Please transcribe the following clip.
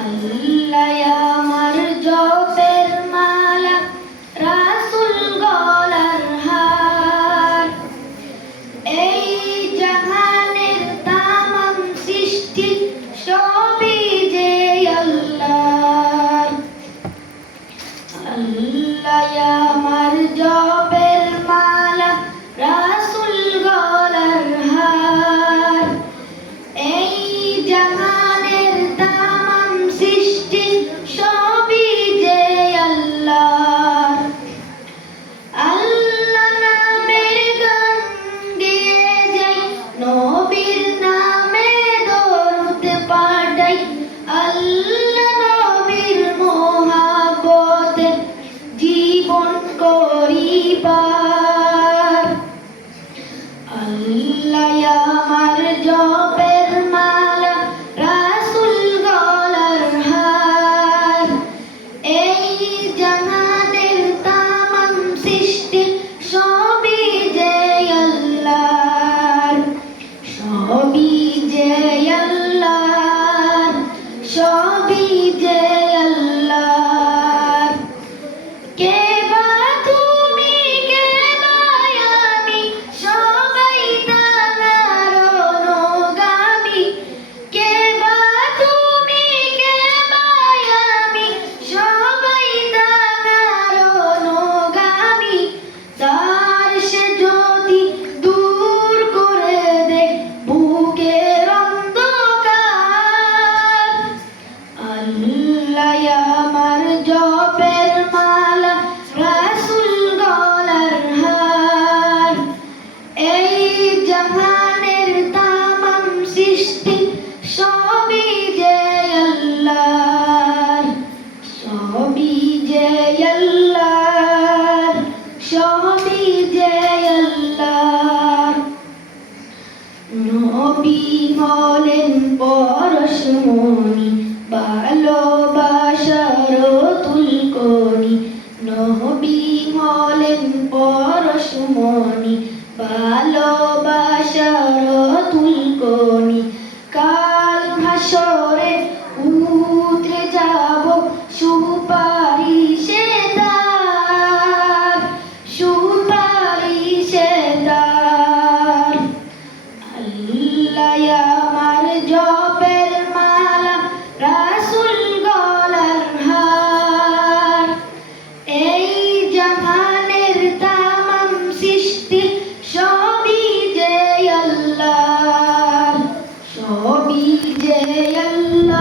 আল্লাহ আমার জপের মালা, রাসূল গলার হার, এই জাহানের তামাম সৃষ্টি সবই যে আল্লাহর। আল্লাহ আমার জপের মালা, রাসূল গলার হার, এই জাহানের তামাম সৃষ্টি সবই যে আল্লাহর। আল্লাহ নামের গান গেয়ে যাই, নবীর নামে দরুদ পাঠাই, আল্লাহ নবীর মহব্বতে জীবন করি পার। আল্লাহ আমার জপের মালা, রাসূল গলার হার, এই জাহানের তামাম সৃষ্টি সবই যে আল্লাহর, সবই যে আল্লাহর, সবই যে আল্লাহর। কে বা তুমি, কে বা আমি, সবাই তাঁর অনুগামী। কে বা তুমি, কে বা আমি, সবাই তাঁর অনুগামী। তার সে যদি দূর করে দেয় বুকের অন্ধকার। আল্লাহ আমার জপের মালা, রাসূল গলার হার, এই জাহানের তামাম সৃষ্টি সবই যে আল্লাহর, সবই যে আল্লাহর, সবই যে আল্লাহর। নবী হলেন পরশমণি, ভালোবাসার তুলকণি। নবী হলেন পরশমণি, ভালোবাসার তুলকণি। কাল হাসরে উতরে যাব সুপারিশে তার, সুপারিশে তার। আল্লাহ আমার জপের মালা, রাসূল গলার হার, এই জাহানের তামাম সৃষ্টি সবই যে আল্লাহর, সবই যে